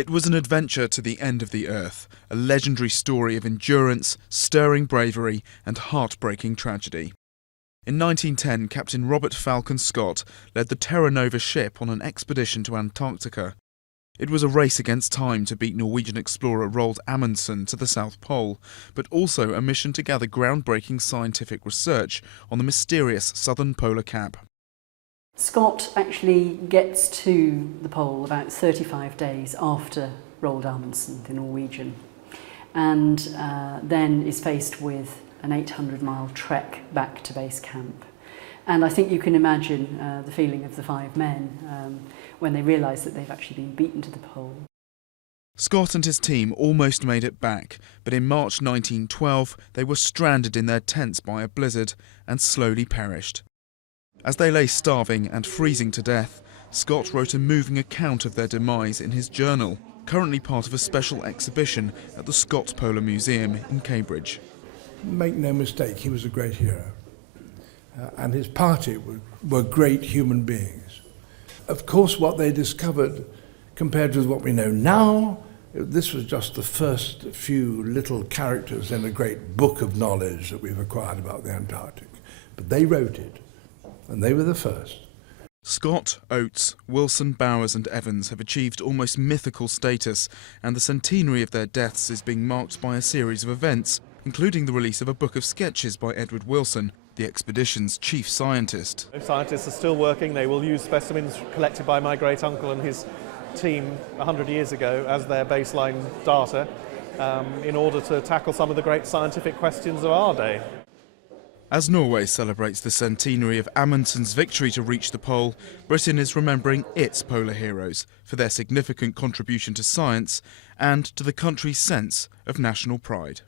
It was an adventure to the end of the earth, a legendary story of endurance, stirring bravery and heartbreaking tragedy. In 1910, Captain Robert Falcon Scott led the Terra Nova ship on an expedition to Antarctica. It was a race against time to beat Norwegian explorer Roald Amundsen to the South Pole, but also a mission to gather groundbreaking scientific research on the mysterious southern polar cap. Scott actually gets to the pole about 35 days after Roald Amundsen, the Norwegian, and then is faced with an 800-mile trek back to base camp. And I think you can imagine the feeling of the 5 men when they realise that they've actually been beaten to the pole. Scott and his team almost made it back, but in March 1912 they were stranded in their tents by a blizzard and slowly perished. As they lay starving and freezing to death, Scott wrote a moving account of their demise in his journal, currently part of a special exhibition at the Scott Polar Museum in Cambridge. Make no mistake, he was a great hero. And his party were great human beings. Of course, what they discovered, compared with what we know now, this was just the first few little characters in a great book of knowledge that we've acquired about the Antarctic. But they wrote it, and they were the first. Scott, Oates, Wilson, Bowers and Evans have achieved almost mythical status, and the centenary of their deaths is being marked by a series of events, including the release of a book of sketches by Edward Wilson, the expedition's chief scientist. Scientists are still working. They will use specimens collected by my great-uncle and his team 100 years ago as their baseline data in order to tackle some of the great scientific questions of our day. As Norway celebrates the centenary of Amundsen's victory to reach the pole, Britain is remembering its polar heroes for their significant contribution to science and to the country's sense of national pride.